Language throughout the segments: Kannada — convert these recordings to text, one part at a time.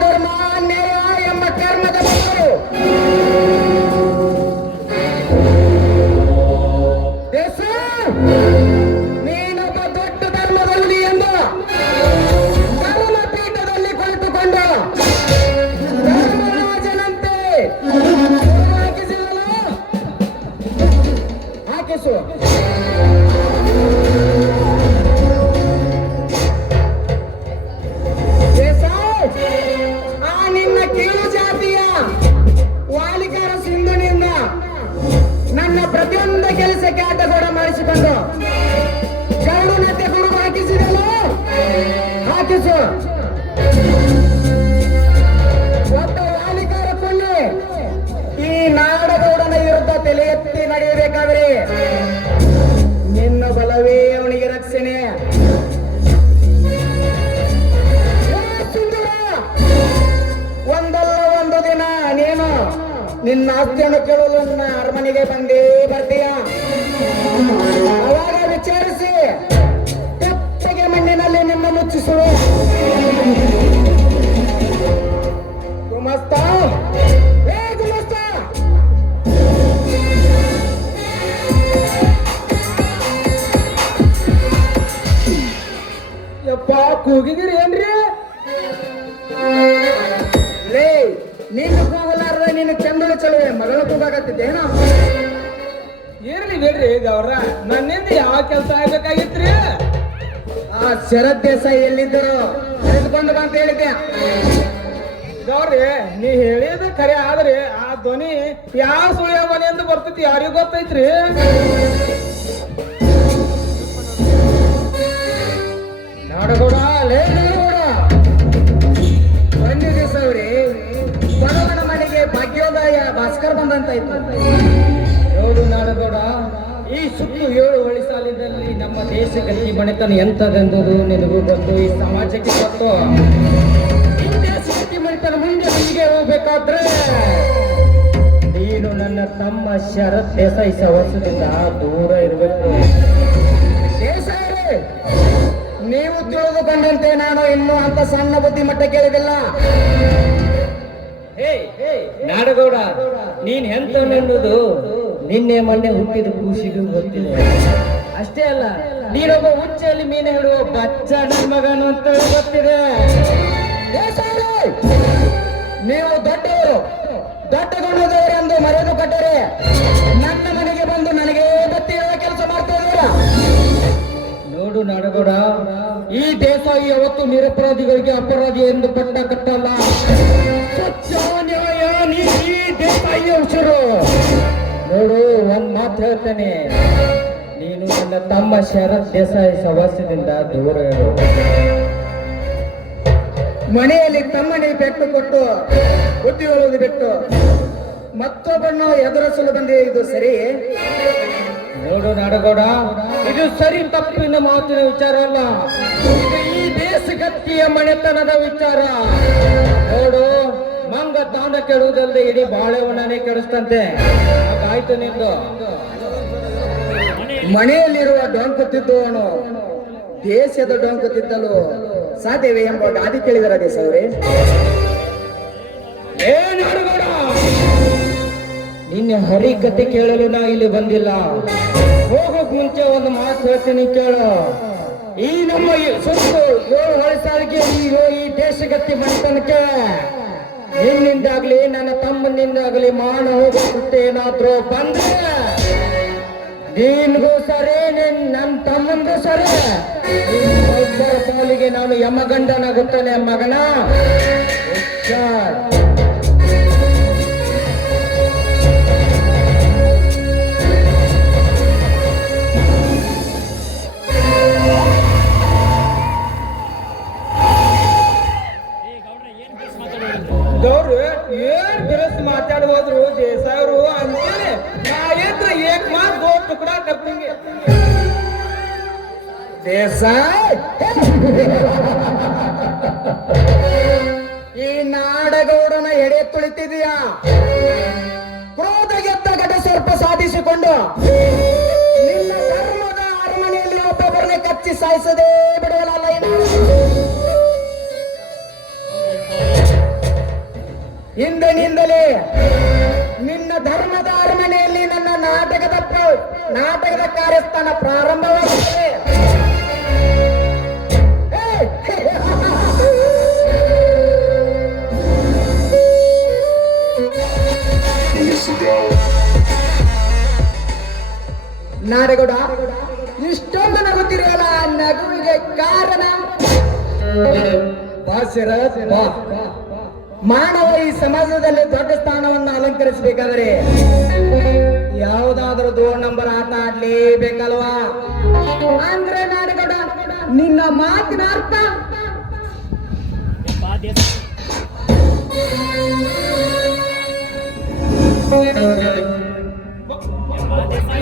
ಧರ್ಮ ನ್ಯಾಯ ಎಂಬ ಕರ್ಮದ ಬಂದು ದೇಶ ನೀನೊಬ್ಬ ದೊಡ್ಡ ಧರ್ಮದಲ್ಲಿ ಎಂದು ಧರ್ಮ ಪೀಠದಲ್ಲಿ ಕುಳಿತುಕೊಂಡು ಧರ್ಮರಾಜನಂತೆ ಹಾಕಿಸಿದನು. ಹಾಕಿಸು. ಆ ನಿನ್ನ ಕೀಳು ಜಾತಿಯ ವಾಲಿಕಾರ ಸಿಂಧುನಿಂದ ನನ್ನ ಪ್ರತಿಯೊಂದು ಕೆಲಸಕ್ಕೆ ಆಟಗೋಡ ಮಾಡಿಸಿಕೊಂಡು ಕರುಣತೆ ಗುರು ಹಾಕಿಸಿದನು. ಹಾಕಿಸು. ಒಬ್ಬ ವಾಲಿಕಾರ ಕೊಳ್ಳಿ ಈ ನಾಡಗೌಡನ ವಿರುದ್ಧ ತಲೆ ಎತ್ತಿ ನಡೆಯಬೇಕಾದರೆ ನಿನ್ನ ಬಲವೇ ಅವನಿಗೆ ರಕ್ಷಣೆ. ಒಂದಲ್ಲ ಒಂದು ದಿನ ನೀನು ನಿನ್ನ ಆಸ್ತಿಯನ್ನು ಕೇಳಲು ನನ್ನ ಅರಮನೆಗೆ ಬಂದೇ ಬರ್ತೀಯ. ಅವಾಗ ವಿಚಾರಿಸಿ ತೆಪ್ಪಗೆ ಮಣ್ಣಿನಲ್ಲಿ ನಿನ್ನ ಮುಚ್ಚಿಸುವ. ಗುಮಸ್ತ, ಏ ಗುಮಸ್ತ, ಯಪ್ಪ ಕೂಗಿದಿರಿ ಏನ್ರಿ? ಲೇ, ನೀನು ಕೂಗಲಾರ್ದ ನೀನು ಚಂದಳು ಚಲುವೆ ಮಗಳು ಕೂಗಾಕತ್ತಿದ್ದೇನ? ಇರ್ಲಿ ಬಿಡ್ರಿ ಗೌರ, ನನ್ನಿಂದ ಯಾವ ಕೆಲಸ ಆಗ್ಬೇಕಾಗಿತ್ರಿ? ಆ ಶರತ್ ದೇಸಾಯಿ ಎಲ್ಲಿದ್ದರು ಕರೆದುಕೊಂಡು ಬಂತ ಹೇಳಿದ್ದೆ. ಗೌರಿ, ನೀ ಹೇಳಿದ ಖರೆ ಆದ್ರೆ ಆ ಧ್ವನಿ ಯಾವ ಸುಳ್ಯ ಮನೆಯಿಂದ ಬರ್ತೈತಿ ಯಾರಿಗೂ ಗೊತ್ತೈತ್ರಿ? ನಾಡಗೌಡ, ಲೇ ನಾಡಗೌಡ, ಬನ್ನಿ ದಿವಸವ್ರಿ ಬಡವನ ಮನೆಗೆ ಭಾಗ್ಯೋದಯ ಭಾಸ್ಕರ್ ಬಂದಂತ ಇತ್ತು. ನೋಡು ನಾಡಗೌಡ, ಈ ಸುತ್ತು 7 ವಯಸ್ಸಾಲಿನಲ್ಲಿ ನಮ್ಮ ದೇಶ ಗತಿ ಬಣಿತನ ಎಂತದೆಂಬುದು ನಿನಗೂ ಗೊತ್ತು, ಈ ಸಮಾಜಕ್ಕೆ ಗೊತ್ತು. ಈ ದೇಶ ಗತಿ ಬಣಿತನ ಮುಂದೆ ಹೀಗೆ ಹೋಗ್ಬೇಕಾದ್ರೆ ನೀನು ನನ್ನ ತಮ್ಮ ಶರತ್ ದೇಸಾಯಿ ಸವಸದಿಂದ ದೂರ ಇರಬೇಕು. ದೇಸಾಯಿ, ನೀವು ತಿಳಿದುಕೊಂಡಂತೆ ನಾನು ಇನ್ನೂ ಅಂತ ಸಣ್ಣ ಬುದ್ಧಿ ಮಟ್ಟ ಕೇಳಿದಿಲ್ಲ. ನಾಡಗೌಡ, ನೀನ್ ಎಂತನೆನ್ನುವುದು ನಿನ್ನೆ ಮೊನ್ನೆ ಹುಟ್ಟಿದ ಕೂಸಿಗೂ ಗೊತ್ತಿದೆ. ಅಷ್ಟೇ ಅಲ್ಲ, ನೀನೊಬ್ಬ ಹುಚ್ಚಲ್ಲಿ ಮೀನು ಹೇಳುವ ಬಚ್ಚ ಮಗನು ಅಂತ ಗೊತ್ತಿದೆ. ನೀವು ದೊಡ್ಡವರು, ದೊಡ್ಡ ಗುಣದವರೆಂದು ಮರೆದು ಕಟ್ಟರೆ ನನ್ನ ಮನೆಗೆ ಬಂದು ನನಗೆ ಬತ್ತಿ ಹೇಳೋ ಕೆಲಸ ಮಾಡ್ತಾ ಇದ್ದೀರಾ? ನೋಡು ನಾಡಗೌಡ, ಈ ದೇಸಾಯಿ ಯಾವತ್ತು ನಿರಪರಾಧಿಗಳಿಗೆ ಅಪರಾಧಿ ಎಂದು ಪಟ್ಟ ಕಟ್ಟಲ್ಲ. ಸ್ವಚ್ಛ ನ್ಯಾಯ ನೀತಿ ದೇಸಾಯಿ ಉಸಿರು. ನೋಡು, ಒಂದ್ ಮಾತು ಹೇಳ್ತೇನೆ, ನೀನು ನನ್ನ ತಮ್ಮ ಶರತ್ ದೇಸಾಯಿ ಸವಾಸದಿಂದ ದೂರ ಇರು. ಮನೆಯಲ್ಲಿ ತಮ್ಮನಿಗೆ ಪೆಟ್ಟು ಕೊಟ್ಟು ಬುದ್ಧಿ ಹೇಳುವುದು ಬಿಟ್ಟು ಮತ್ತೊಬ್ಬನ್ನು ಎದುರಿಸಲು ಬಂದೆ, ಇದು ಸರಿ? ನೋಡು ನಾಡಗೌಡ, ಇದು ಸರಿ ತಪ್ಪಿನ ಮಾತಿನ ವಿಚಾರ ಅಲ್ಲ, ಇದು ಈ ದೇಶಗತ್ತಿಯ ಮನೆತನದ ವಿಚಾರ. ನೋಡು, ಮಂಗ ತಾಂಡ ಕೆಡುವುದಲ್ಲದೆ ಇಡೀ ಬಾಳೆವಣ್ಣನೇ ಕೆಡಿಸ್ತಂತೆ. ಹಾಗಾಯ್ತು ನಿಂದು. ಮನೆಯಲ್ಲಿರುವ ಡೊಂಕುತ್ತಿದ್ದವನು ದೇಶದ ಡೊಂಕುತ್ತಿದ್ದಲು ಸಾಧ್ಯವೇ ಎಂಬ ಗಾದಿ ಕೇಳಿದರ ದೇಶವರೇ? ಏ ನಾಡಗೌಡ, ನಿನ್ನೆ ಹರಿಕತೆ ಕೇಳಲು ನಾ ಇಲ್ಲಿ ಬಂದಿಲ್ಲ. ಹೋಗೋಕ್ ಮುಂಚೆ ಒಂದು ಮಾತು ಹೇಳ್ತೀನಿ ಕೇಳು. ಈ ನಮ್ಮ ಸುತ್ತು 7 ವಯಸ್ಸಾಳಿಗೆ ಈ ದೇಶಗತಿ ಮನೆತನಕ್ಕೆ ನಿನ್ನಿಂದಾಗ್ಲಿ ನನ್ನ ತಮ್ಮನಿಂದಾಗ್ಲಿ ಮಾನ ಹೋಗುತ್ತೆ ಏನಾದ್ರೂ ಬಂದ್ರೆ ನಿನ್ಗೂ ಸರಿ, ನನ್ನ ತಮ್ಮಂಗೂ ಸರಿ. ಒಬ್ಬರ ಪಾಲಿಗೆ ನಾನು ಯಮಗಂಡನಾಗುತ್ತಾನೆ ಮಗನ. ಗೌರು, ಏನ್ ಬಿರಸ್ ಮಾತಾಡಿ ಹೋದ್ರು ದೇಸಾಯರು ಅಂತೇಳಿ ನಾ ಏನ್ರ ಏಕ್ ಮಾತ್ ಗೋ ಟುಕಡ ಕರ್ತೀನಿ. ದೇಸಾಯಿ, ಈ ನಾಡಗೌಡನ ಎಡೆ ತುಳಿತಿದೀಯಾ? ಕ್ರೋಧ ಗೆದ್ದ ಘಟ ಸ್ವಲ್ಪ ಸಾಧಿಸಿಕೊಂಡು ನಿನ್ನ ಧರ್ಮದ ಅರಮನೆಯಲ್ಲಿ ಒಬ್ಬೊಬ್ಬರನ್ನೇ ಕಚ್ಚಿ ಸಾಯಿಸದೇ ಬಿಡುವಲ್ಲ. ಇಂದಿನಿಂದಲೇ ನಿನ್ನ ಧರ್ಮದ ಅರಮನೆಯಲ್ಲಿ ನನ್ನ ನಾಟಕದ ಕಾರ್ಯಸ್ಥಾನ ಪ್ರಾರಂಭವಾಗುತ್ತದೆ. ನಾಡಗೌಡ, ಇಷ್ಟೊಂದು ನಗುತ್ತಿರಲ್ಲ, ನಗುವಿಗೆ ಕಾರಣ ಮಾನವ ಈ ಸಮಾಜದಲ್ಲಿ ದೊಡ್ಡ ಸ್ಥಾನವನ್ನು ಅಲಂಕರಿಸಬೇಕಾದರೆ ಯಾವುದಾದ್ರೂ 2 ನಂಬರ್ ಆಟ ಆಡ್ಲೇಬೇಕಲ್ವಾ? ಅಂದ್ರೆ ನಾಡಗೌಡ, ನಿನ್ನ ಮಾತಿನ ಅರ್ಥ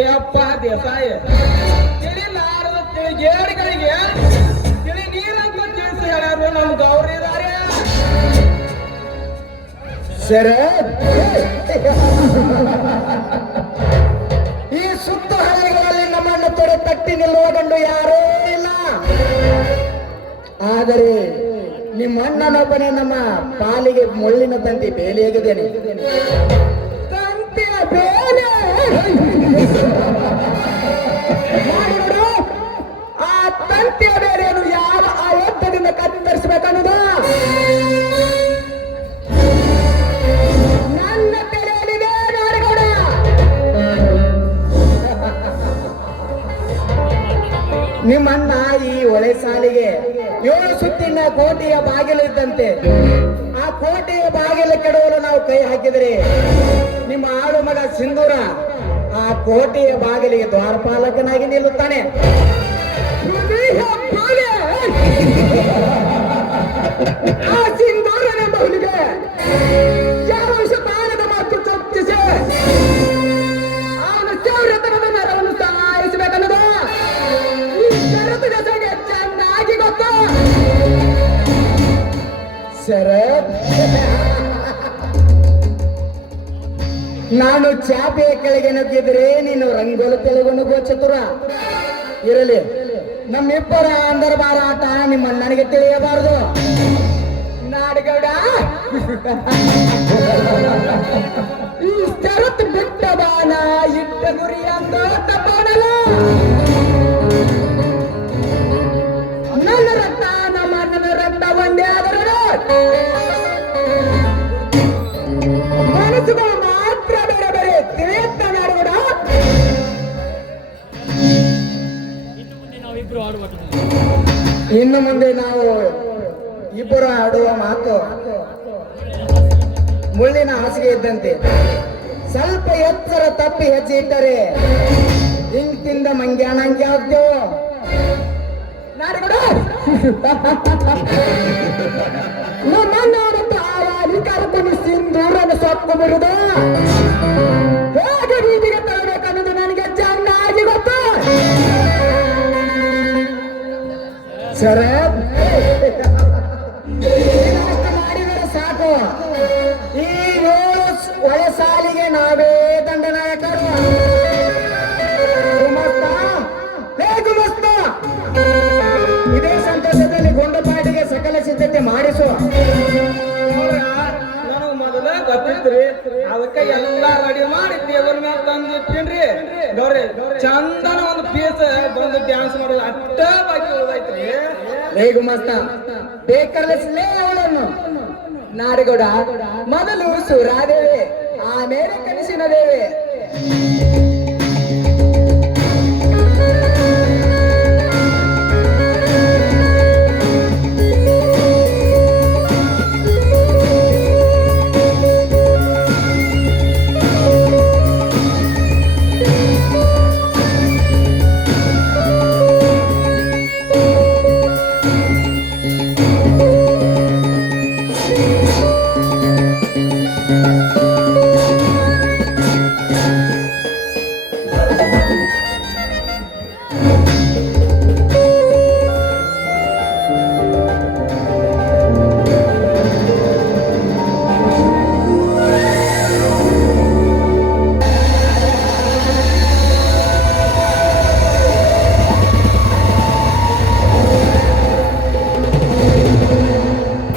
ಯಪ್ಪ ದೇಸಾಯ ತಿಳಿಲಾರದ ತಿಳಿಗೇಡಿಗಳಿಗೆ ತಿಳಿ ನೀರಂತ ತಿಳಿಸಿ ಹೇಳ್ಯಾರು ನಮ್ಮ ಗೌರಿದಾರೆ. ಸರ, ಈ ಸುತ್ತು ಹಳ್ಳಿಗಳಲ್ಲಿ ನಮ್ಮನ್ನು ತೊಡೆ ತಟ್ಟಿ ನಿಲ್ಲುವ ಗಂಡು ಯಾರೂ ಇಲ್ಲ. ಆದರೆ ನಿಮ್ಮ ಅಣ್ಣನೊಬ್ಬನೇ ನಮ್ಮ ಪಾಲಿಗೆ ಮುಳ್ಳಿನ ತಂತಿ ಬೇಲಿಯಾಗಿದ್ದೇನೆ. ತಂತಿಯ ಬೇಲೆ ನೋಡು, ಆ ತಂತಿಯ ಬೇಲೆಯನ್ನು ಯಾವ ಆಯೋಗದಿಂದ ಕತ್ತರಿಸಬೇಕನ್ನೋದು ನನ್ನ ತಲೆಯಲ್ಲಿದೆ ನಾಡಗೌಡ. ನಿಮ್ಮಣ್ಣ ಈ ಒಳೆ ಸಾಲಿಗೆ 7 ಸುತ್ತಿನ ಕೋಟೆಯ ಬಾಗಿಲು ಇದ್ದಂತೆ. ಆ ಕೋಟೆಯ ಬಾಗಿಲು ಕೆಡವಲು ನಾವು ಕೈ ಹಾಕಿದರೆ ನಿಮ್ಮ ಆಳು ಮಗ ಸಿಂಧೂರ ಆ ಕೋಟೆಯ ಬಾಗಿಲಿಗೆ ದ್ವಾರಪಾಲಕನಾಗಿ ನಿಲ್ಲುತ್ತಾನೆ. ಆ ಸಿಂಧೂರನೆಂಬ ಹುಲಿಗೆ ಯಾವ ಶತಾನದ ಮಾತು ಚರ್ಚಿಸಿ ಅವನ ಚೌರ್ಯತನದ ನರವನ್ನು ಸಾಯಿಸಬೇಕನ್ನೋದು ಈ ಶರತ್ತು ದಶೆಗೆ ಚೆನ್ನಾಗಿ ಗೊತ್ತು. ಶರತ್, ನಾನು ಚಾಪೆಯ ಕೆಳಗೆ ನುಗ್ಗಿದ್ರೆ ನೀನು ರಂಗೋಲು ತೆಲುಗು ನುಗ್ಗುವ ಚತುರ. ಇರಲಿ, ನಮ್ಮಿಬ್ಬರ ಅಂದರ್ಬಾರ ಆಟ ನಿಮ್ಮ ನನಗೆ ತಿಳಿಯಬಾರದು. ನಾಡಗೌಡ, ಈ ಶರತ್ ಬಿಟ್ಟ ಬಾಣ ಇಟ್ಟ ಗುರಿ ಅಂತ ತಪ್ಪಾಡಲ್ಲ. ನನ್ನ ರಕ್ತ ನಮ್ಮ ಅಣ್ಣನ ರಕ್ತ ಒಂದೇ ಆದರೂ ಮನಸ್ಸುಗಳು ಮಾತ್ರ ಬೇರೆ ಬೇರೆ ತಿಳಿಯುತ್ತ ನಾಡಗೌಡ. ಇನ್ನು ಮುಂದೆ ನಾವು ಇಬ್ಬರು ಆಡುವ ಮಾತು ಮುಳ್ಳಿನ ಹಾಸಿಗೆ ಇದ್ದಂತೆ. ಸ್ವಲ್ಪ ಎತ್ತರ ತಪ್ಪಿ ಹೆಜ್ಜೆ ಇಟ್ಟರೆ ಹಿಂಗ್ ತಿಂದ ಮಂಗ್ಯಾನಂಗೆ ಆಗ್ತೇವೆ ನಾಡಗೌಡ. ನಮ್ಮನ್ನ ಅಧಿಕಾರವನ್ನು ಸಿಂಧೂರನ್ನು ಸೊಪ್ಪು ಬಿಡುದು ಹೇಗೆ ಬೀದಿಗೆ ತರಬೇಕನ್ನೋದು ನನಗೆ ಚೆನ್ನಾಗಿ ಗೊತ್ತು. ಶರತ್, ಮಾಡಿದರೆ ಸಾಕು. ಈ 7 ಒಳೆ ಸಾಲಿಗೆ ನಾವೇ ದಂಡನಾಯಕರು. ಗುಮಸ್ತ, ಹೇ ಗುಮಸ್ತ, ಇದೇ ಸಂತೋಷದಲ್ಲಿ ಗುಂಡುಪಾಟಿಗೆ ಸಕಲ ಸಿದ್ಧತೆ ಮಾಡಿಸು. ನನಗೆ ಮೊದಲ ಗೊತ್ತಿತ್ರಿ, ಅದಕ್ಕೆ ಎಲ್ಲಾ ರೆಡಿ ಮಾಡಿ ಟೇಬಲ್ ಮೇಲೆ ತಂದು ಇಟ್ಟಿನ್ರಿ. ಗೌರಿ ಚಂದನ ಒಂದು ಪೀಸ್ ಬಂದು ಡ್ಯಾನ್ಸ್ ಮಾಡೋದು ಅಟ್ಟ ಬಾಕಿ ಉಳಿದೈತ್ರಿ. ಹೇ ಗುಮಸ್ತ, ಬೇಕಾದಷ್ಟೇ ಅವಳನ್ನು. ನಾಡಗೌಡ, ಮೊದಲು ಸುರಾದೇವೆ, ಆಮೇಲೆ ಕನಸಿನ ದೇವೆ.